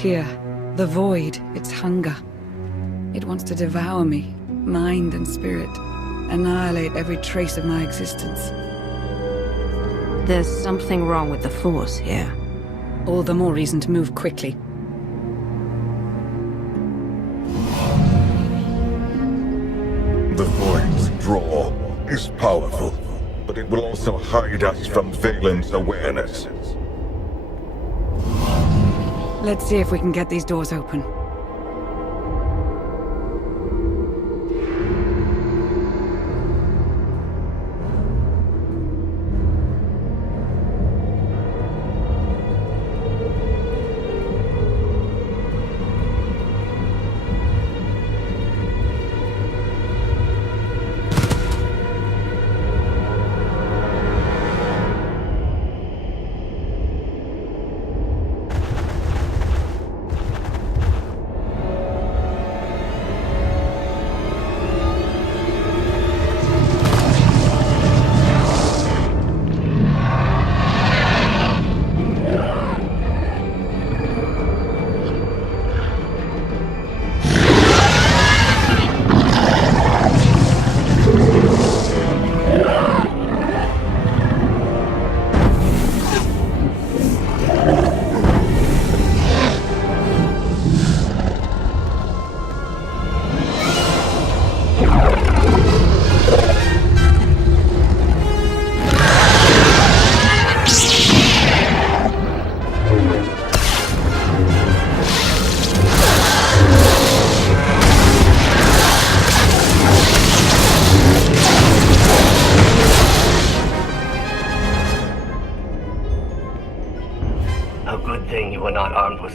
here. The void, its hunger. It wants to devour me, mind and spirit. Annihilate every trace of my existence. There's something wrong with the Force here. All the more reason to move quickly. The Void's draw is powerful, but it will also hide us from Valen's awareness. Let's see if we can get these doors open.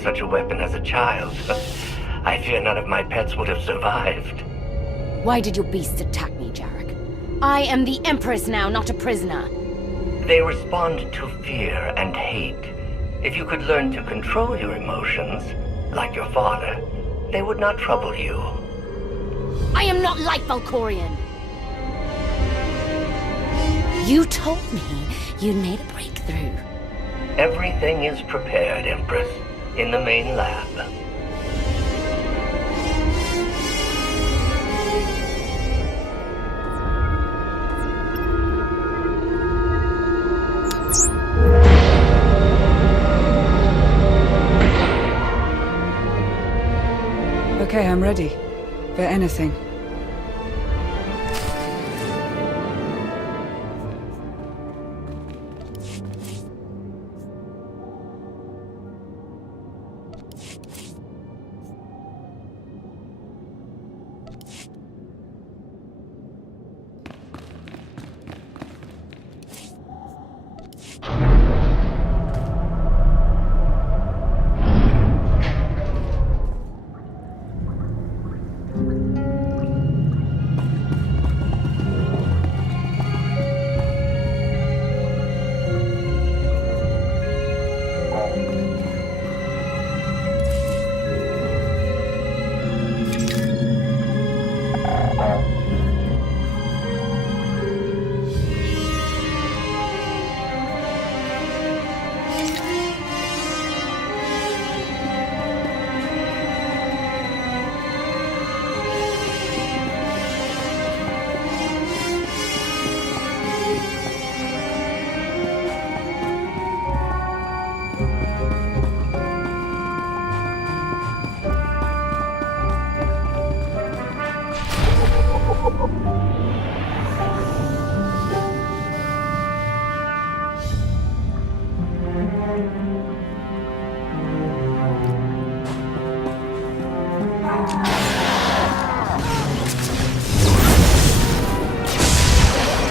Such a weapon as a child. I fear none of my pets would have survived. Why did your beasts attack me, Jarek? I am the Empress now, not a prisoner. They respond to fear and hate. If you could learn to control your emotions, like your father, they would not trouble you. I am not like Valkorion! You told me you'd made a breakthrough. Everything is prepared, Empress. In the main lab. Okay, I'm ready. For anything.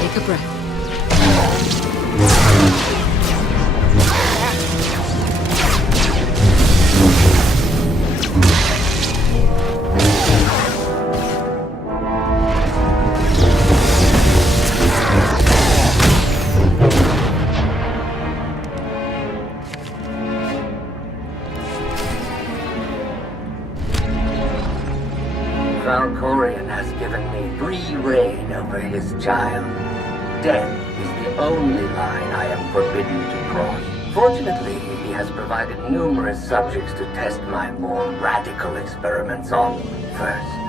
Take a breath. Valkorion has given me free reign over his child. Death is the only line I am forbidden to cross. Fortunately, he has provided numerous subjects to test my more radical experiments on first.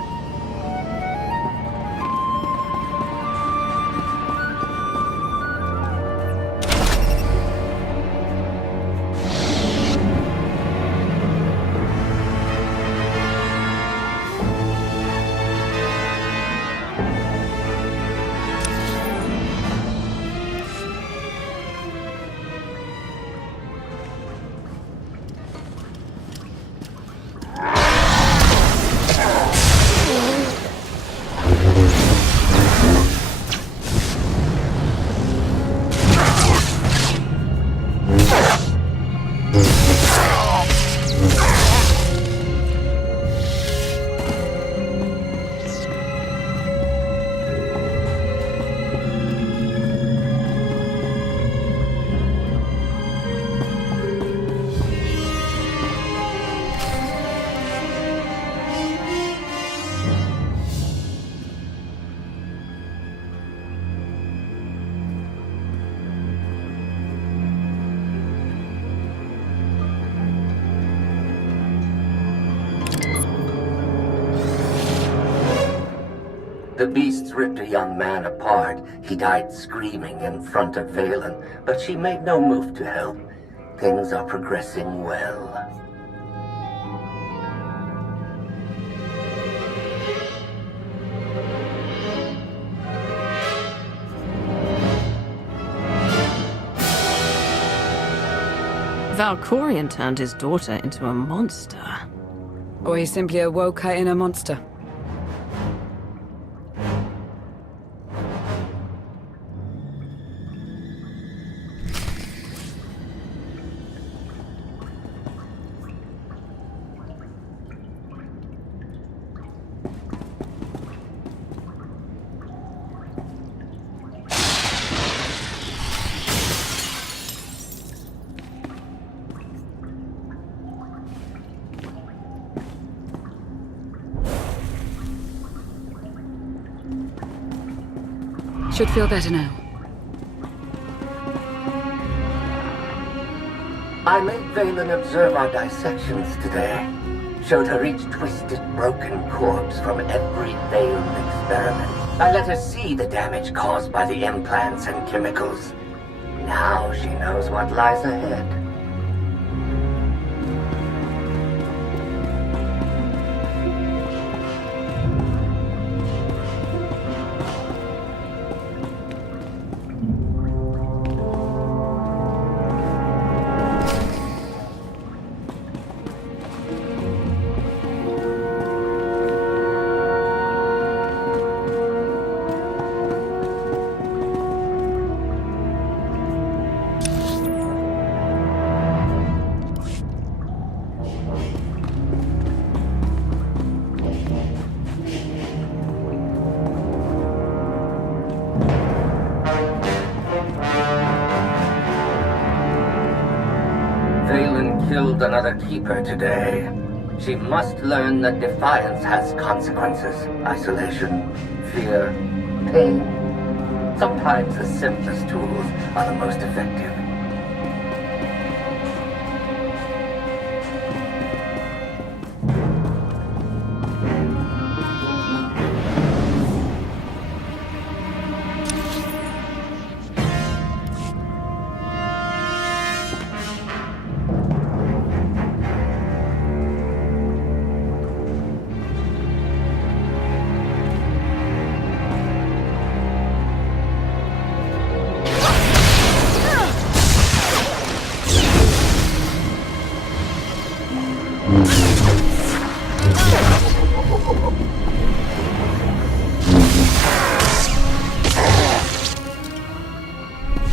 The beasts ripped a young man apart. He died screaming in front of Vaylin, but she made no move to help. Things are progressing well. Valkorion turned his daughter into a monster. Or he simply awoke her inner monster. Should feel better now. I made Vaylin observe our dissections today. Showed her each twisted, broken corpse from every failed experiment. I let her see the damage caused by the implants and chemicals. Now she knows what lies ahead. Vaylin killed another keeper today. She must learn that defiance has consequences. Isolation, fear, pain. Sometimes the simplest tools are the most effective.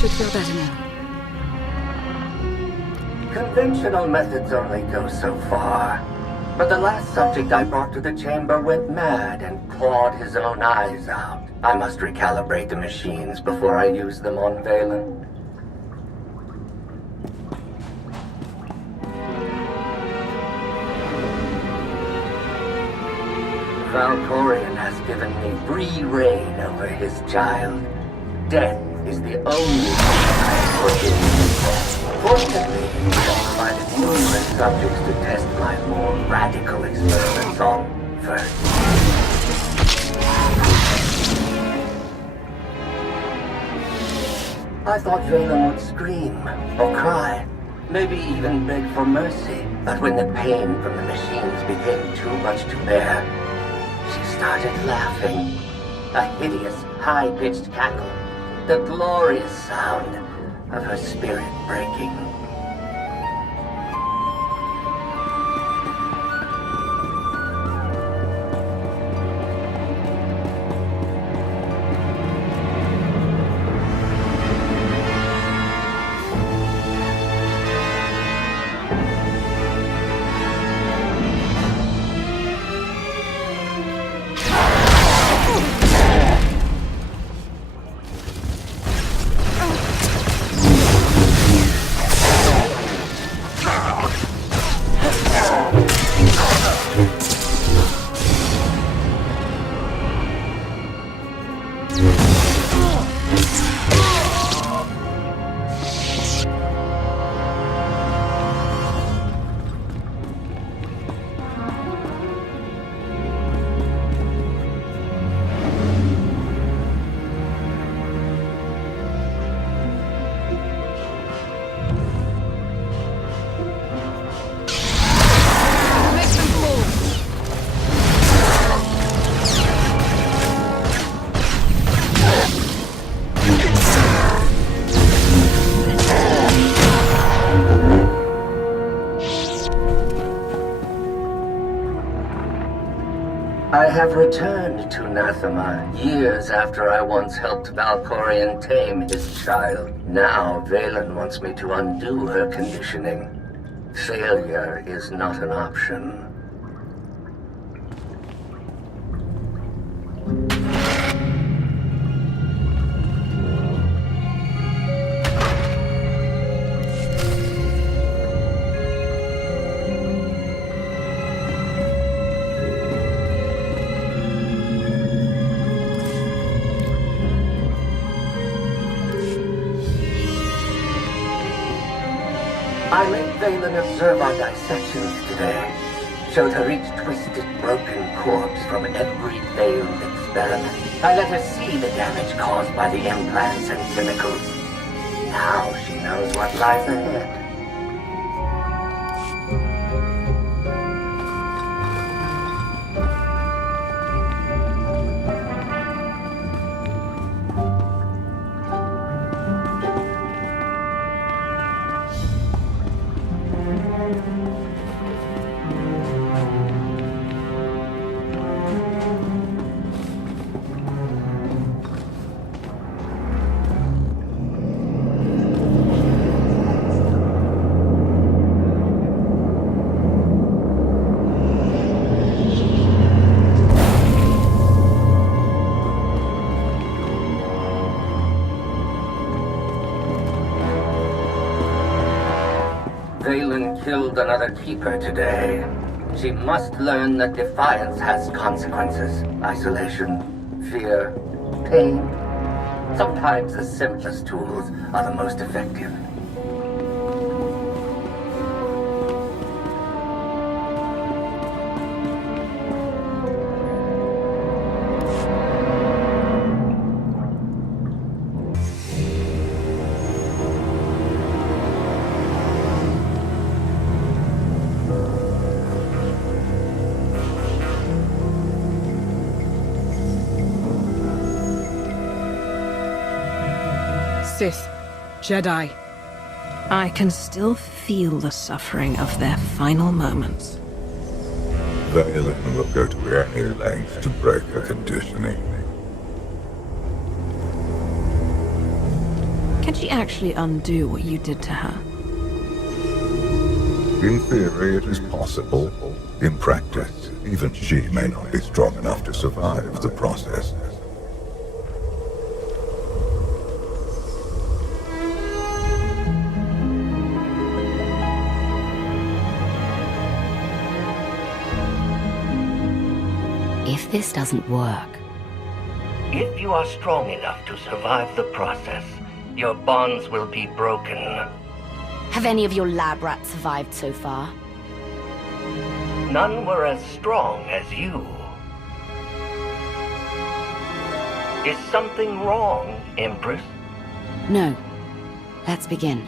Should feel better now. Conventional methods only go so far. But the last subject I brought to the chamber went mad and clawed his own eyes out. I must recalibrate the machines before I use them on Vaylin. Valkorion has given me free reign over his child. Death is the only thing I forbid. Fortunately, I provided numerous subjects to test my more radical experiments on first. I thought Valen would scream or cry, maybe even beg for mercy. But when the pain from the machines became too much to bear, she started laughing. A hideous, high-pitched cackle. The glorious sound of her spirit breaking. I have returned to Nathema years after I once helped Valkorion tame his child. Now Valen wants me to undo her conditioning. Failure is not an option. I made Valen observe our dissections today. Showed her each twisted, broken corpse from every failed experiment. I let her see the damage caused by the implants and chemicals. Now she knows what lies ahead. Valen killed another keeper today. She must learn that defiance has consequences. Isolation, fear, pain. Sometimes the simplest tools are the most effective. Sith, Jedi. I can still feel the suffering of their final moments. Valen will go to any length to break her conditioning. Can she actually undo what you did to her? In theory, it is possible. In practice, even she may not be strong enough to survive the process. If this doesn't work... If you are strong enough to survive the process, your bonds will be broken. Have any of your lab rats survived so far? None were as strong as you. Is something wrong, Empress? No. Let's begin.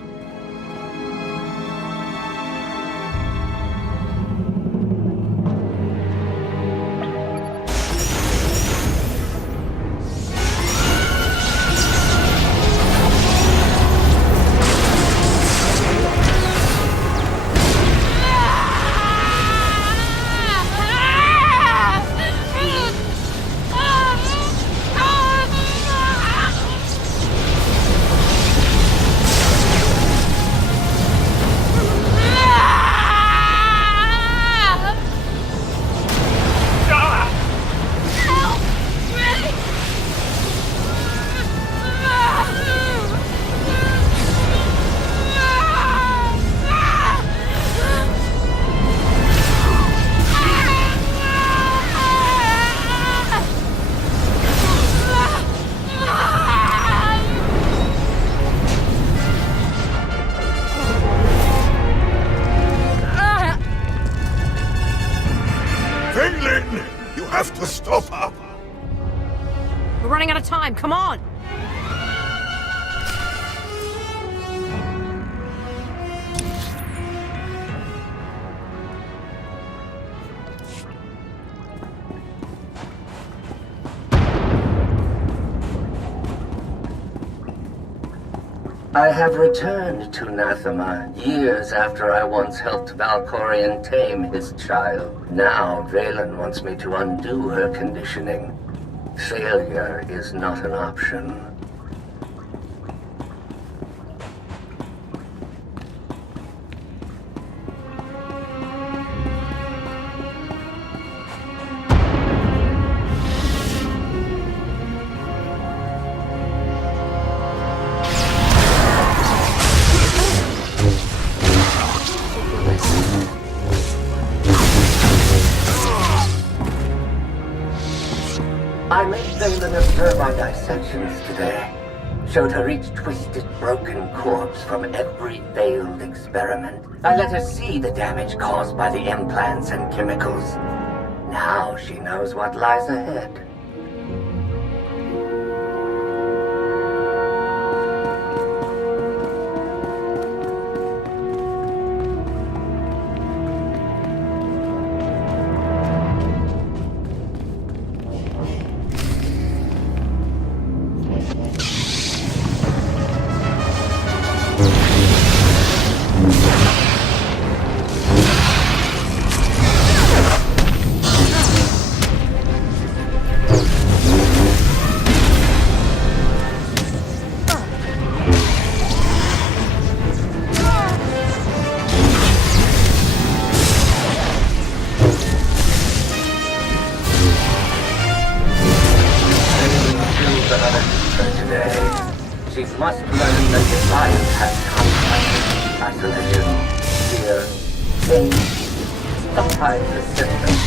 Vaylin! You have to stop her! We're running out of time, come on! I have returned to Nathema years after I once helped Valkorion tame his child. Now Vaylin wants me to undo her conditioning. Failure is not an option. I made Vaylin observe our dissections today. Showed her each twisted, broken corpse from every failed experiment. I let her see the damage caused by the implants and chemicals. Now she knows what lies ahead. She must learn that defiance has consequences. Isolation, fear, pain. Sometimes the symptoms.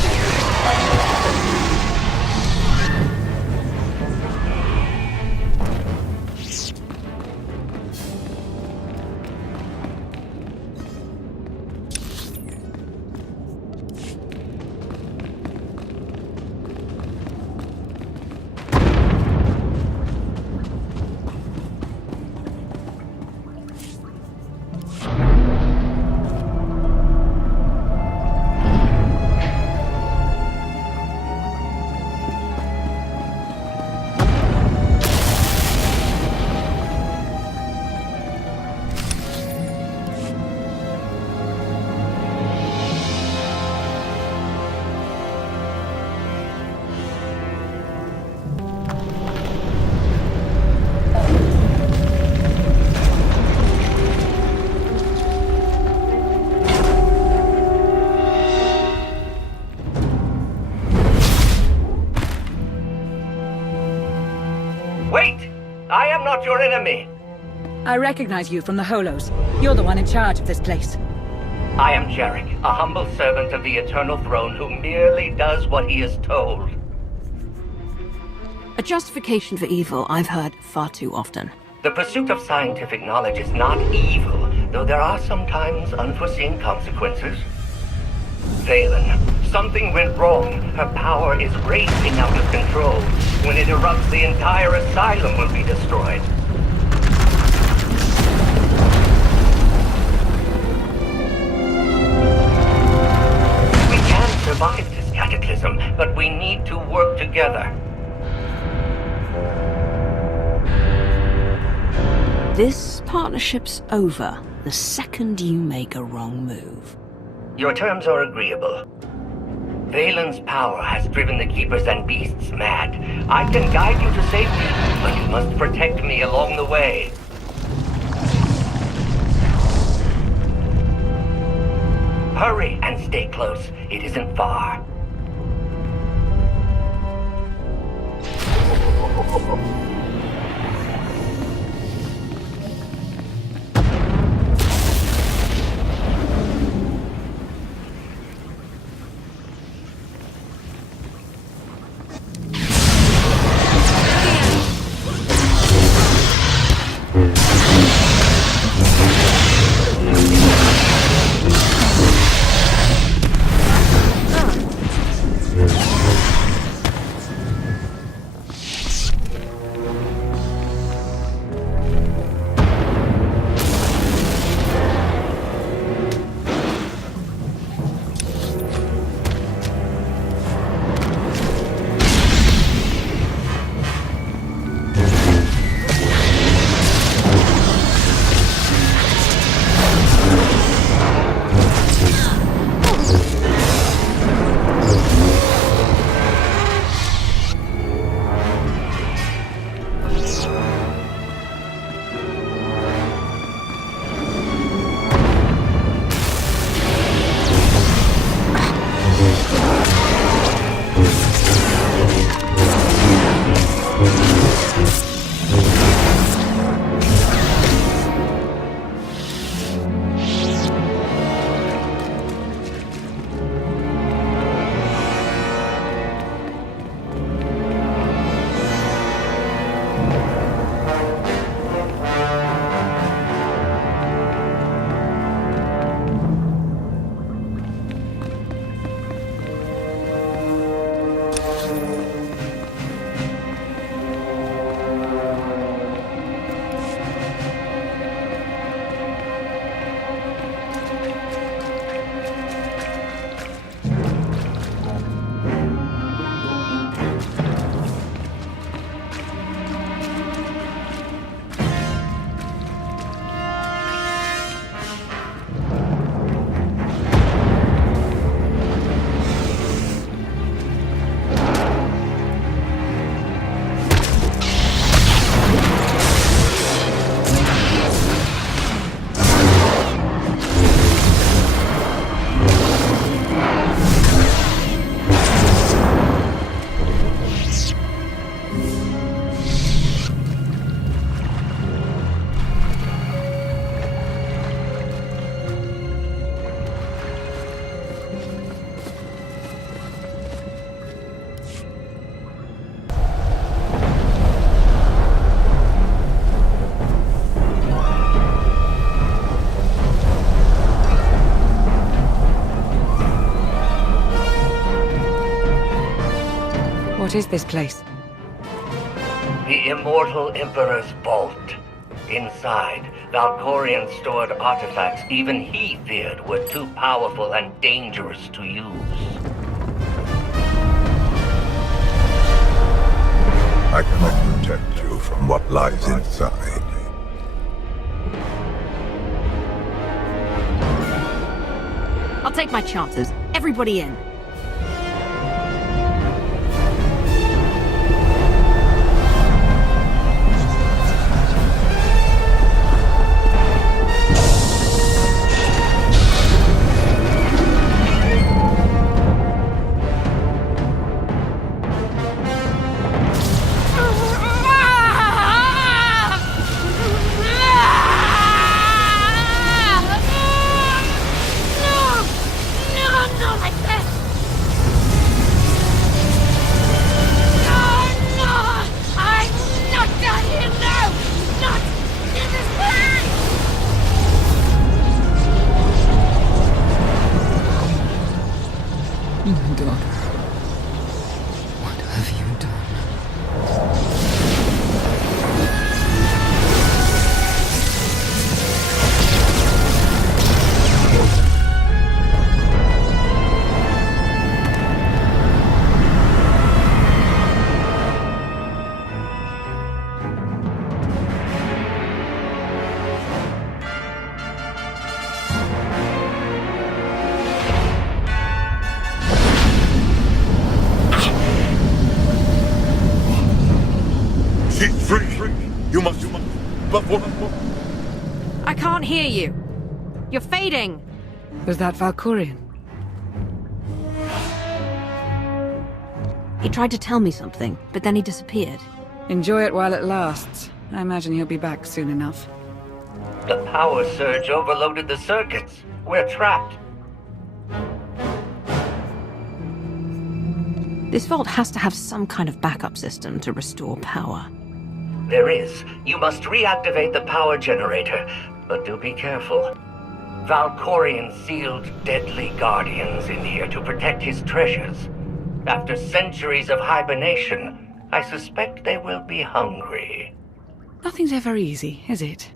Wait! I am not your enemy! I recognize you from the Holos. You're the one in charge of this place. I am Jarek, a humble servant of the Eternal Throne who merely does what he is told. A justification for evil I've heard far too often. The pursuit of scientific knowledge is not evil, though there are sometimes unforeseen consequences. Valen, something went wrong. Her power is racing out of control. When it erupts, the entire asylum will be destroyed. We can survive this cataclysm, but we need to work together. This partnership's over the second you make a wrong move. Your terms are agreeable. Valen's power has driven the Keepers and Beasts mad. I can guide you to safety, but you must protect me along the way. Hurry and stay close. It isn't far. What is this place? The Immortal Emperor's vault. Inside, Valkorion stored artifacts even he feared were too powerful and dangerous to use. I cannot protect you from what lies inside. I'll take my chances. Everybody in. Not like this! Free! You must... But what... I can't hear you. You're fading. Was that Valkorion? He tried to tell me something, but then he disappeared. Enjoy it while it lasts. I imagine he'll be back soon enough. The power surge overloaded the circuits. We're trapped. This vault has to have some kind of backup system to restore power. There is. You must reactivate the power generator, but do be careful. Valkorion sealed deadly guardians in here to protect his treasures. After centuries of hibernation, I suspect they will be hungry. Nothing's ever easy, is it?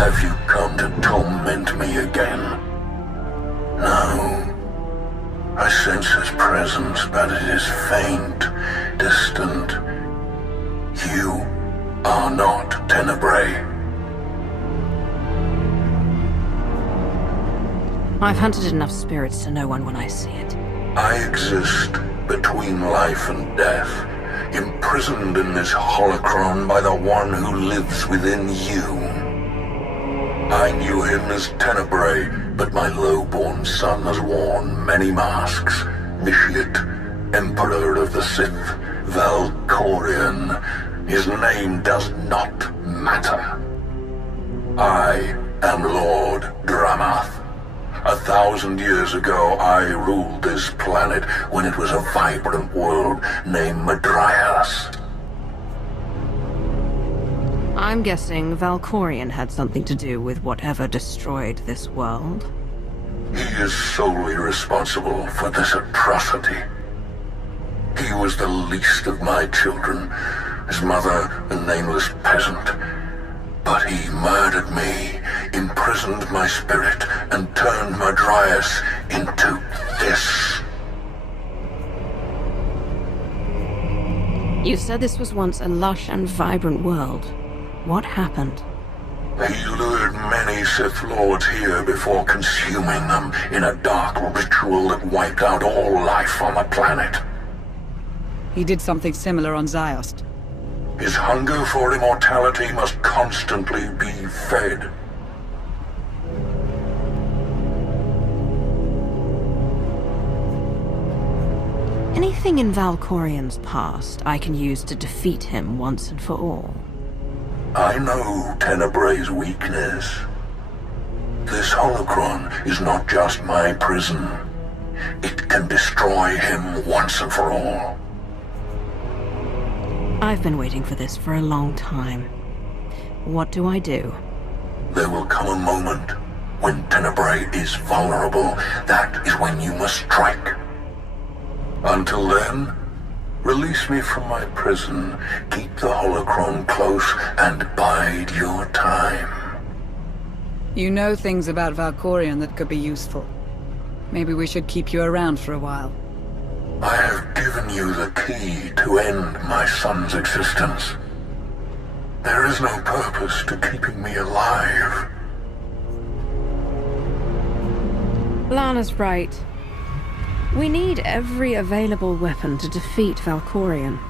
Have you come to torment me again? No. I sense his presence, but it is faint, distant. You are not Tenebrae. I've hunted enough spirits to know one when I see it. I exist between life and death, imprisoned in this holocron by the one who lives within you. I knew him as Tenebrae, but my low-born son has worn many masks. Vitiate, Emperor of the Sith, Valkorion. His name does not matter. I am Lord Dramath. 1,000 years ago, I ruled this planet when it was a vibrant world named Madrias. I'm guessing Valkorion had something to do with whatever destroyed this world. He is solely responsible for this atrocity. He was the least of my children, his mother a nameless peasant. But he murdered me, imprisoned my spirit, and turned Madrias into this. You said this was once a lush and vibrant world. What happened? He lured many Sith Lords here before consuming them in a dark ritual that wiped out all life on the planet. He did something similar on Ziost. His hunger for immortality must constantly be fed. Anything in Valkorion's past I can use to defeat him once and for all? I know Tenebrae's weakness. This holocron is not just my prison. It can destroy him once and for all. I've been waiting for this for a long time. What do I do? There will come a moment when Tenebrae is vulnerable. That is when you must strike. Until then, Release me from my prison, keep the holocron close, and bide your time. You know things about Valkorion that could be useful. Maybe we should keep you around for a while. I have given you the key to end my son's existence. There is no purpose to keeping me alive. Lana's right. We need every available weapon to defeat Valkorion,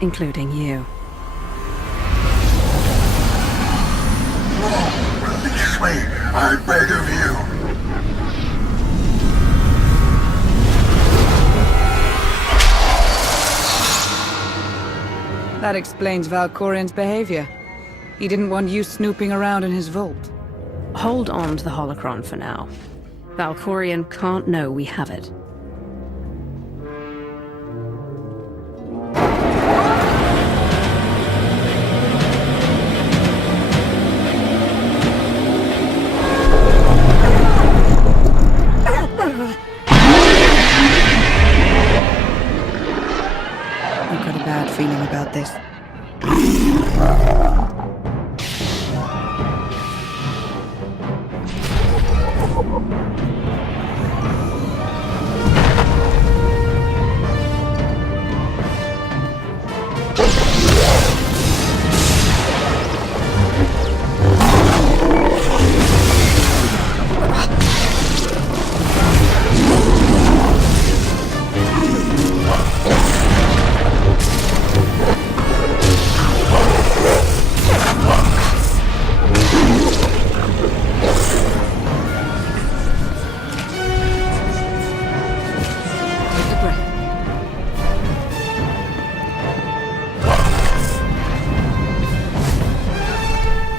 including you. No, release me, I beg of you. That explains Valkorion's behavior. He didn't want you snooping around in his vault. Hold on to the holocron for now. Valkorion can't know we have it. I've got a bad feeling about this.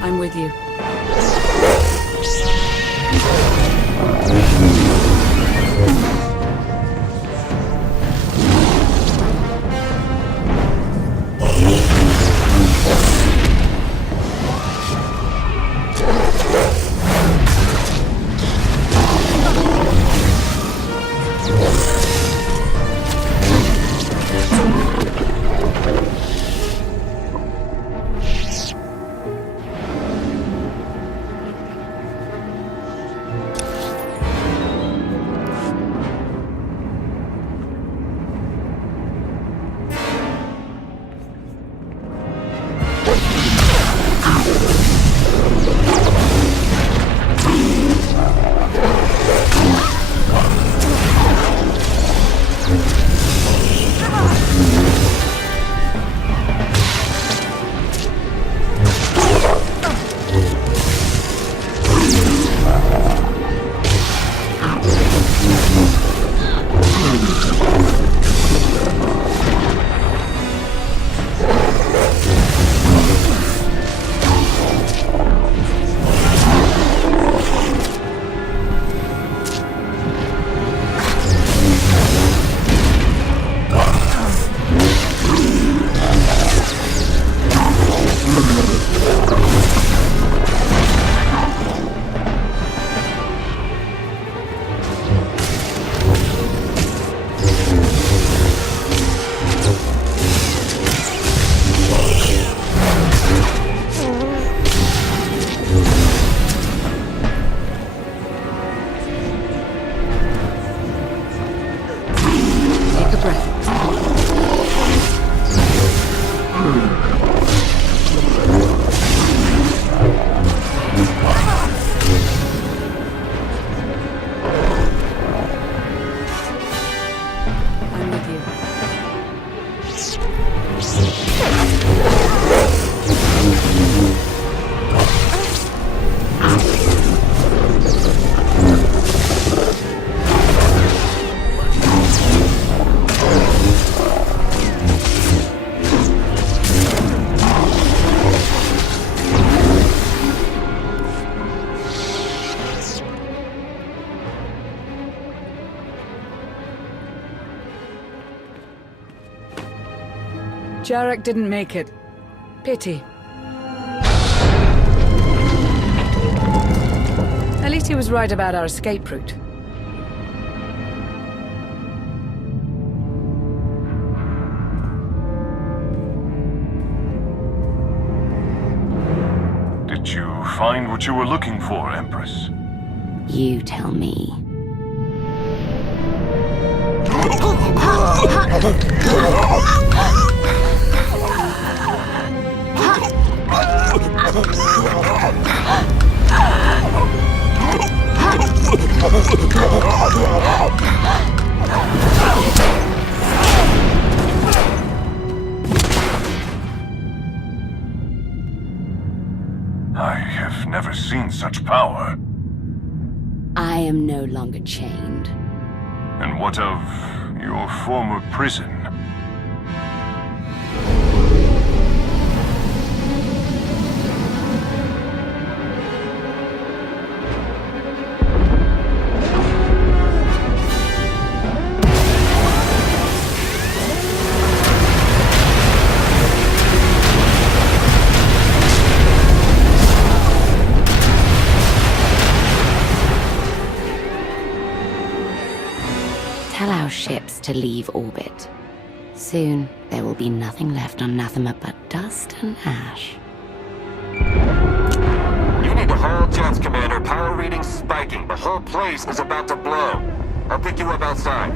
I'm with you. Jarek didn't make it. Pity. At least he was right about our escape route. Did you find what you were looking for, Empress? You tell me. I have never seen such power. I am no longer chained. And what of your former prison? Tell our ships to leave orbit. Soon, there will be nothing left on Nathema but dust and ash. You need to hold jets, Commander. Power readings spiking. The whole place is about to blow. I'll pick you up outside.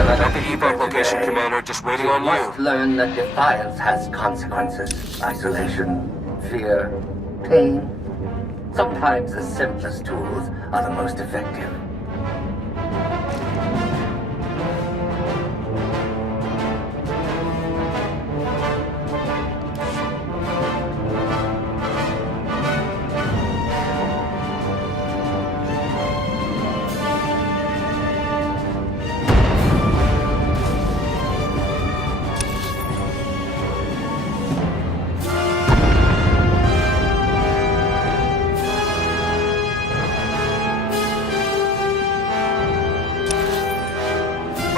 At the evac location, Commander. Just waiting on you. You must learn that defiance has consequences. Isolation, fear, pain. Sometimes the simplest tools are the most effective.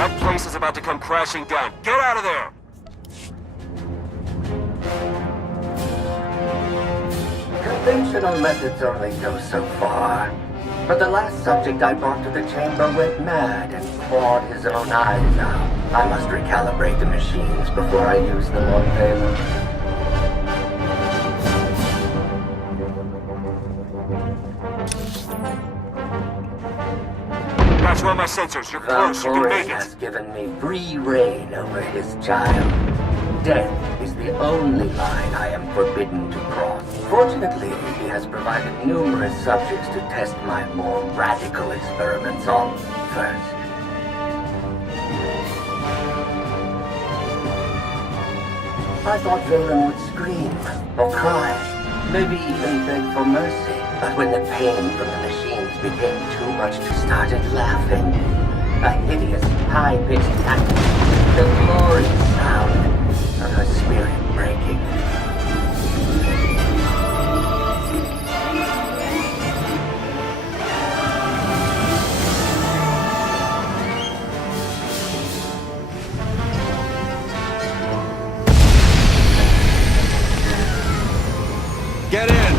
That place is about to come crashing down. Get out of there! Conventional methods only go so far. But the last subject I brought to the chamber went mad and clawed his own eyes out. I must recalibrate the machines before I use them on Valen. That's one of my sensors. You're close. You can make has it. given me free reign over his child. Death is the only line I am forbidden to cross. Fortunately, he has provided numerous subjects to test my more radical experiments on first. I thought Valen would scream or cry, maybe even beg for mercy. But when the pain from the machines became too much, she started laughing. A hideous, high-pitched cackle, the glorious sound of her spirit breaking. Get in!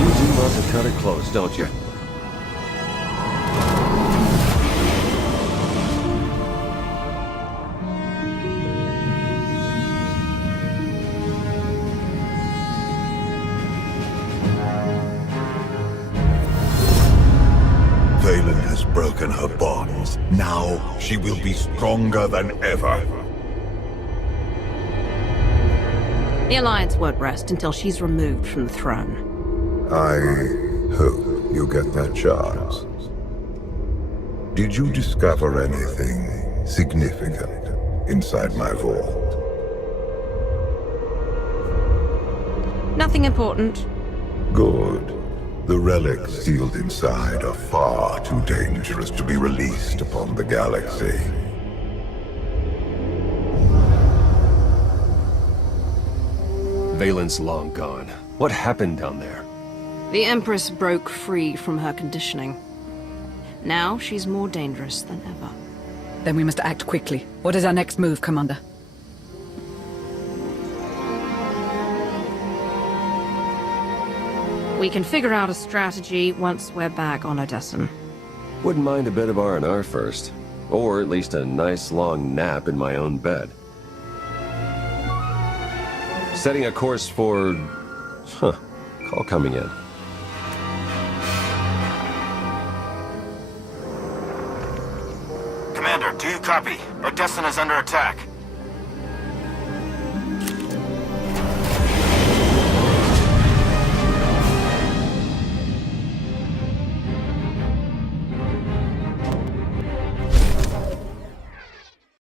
You do love to cut it close, don't you? broken her bonds. Now she will be stronger than ever. The Alliance won't rest until she's removed from the throne. I hope you get that chance. Did you discover anything significant inside my vault? Nothing important. Good. The relics sealed inside are far too dangerous to be released upon the galaxy. Valen's long gone. What happened down there? The Empress broke free from her conditioning. Now she's more dangerous than ever. Then we must act quickly. What is our next move, Commander? We can figure out a strategy once we're back on Odessen. Wouldn't mind a bit of R&R first. Or at least a nice long nap in my own bed. Setting a course for... Call coming in. Commander, do you copy? Odessen is under attack.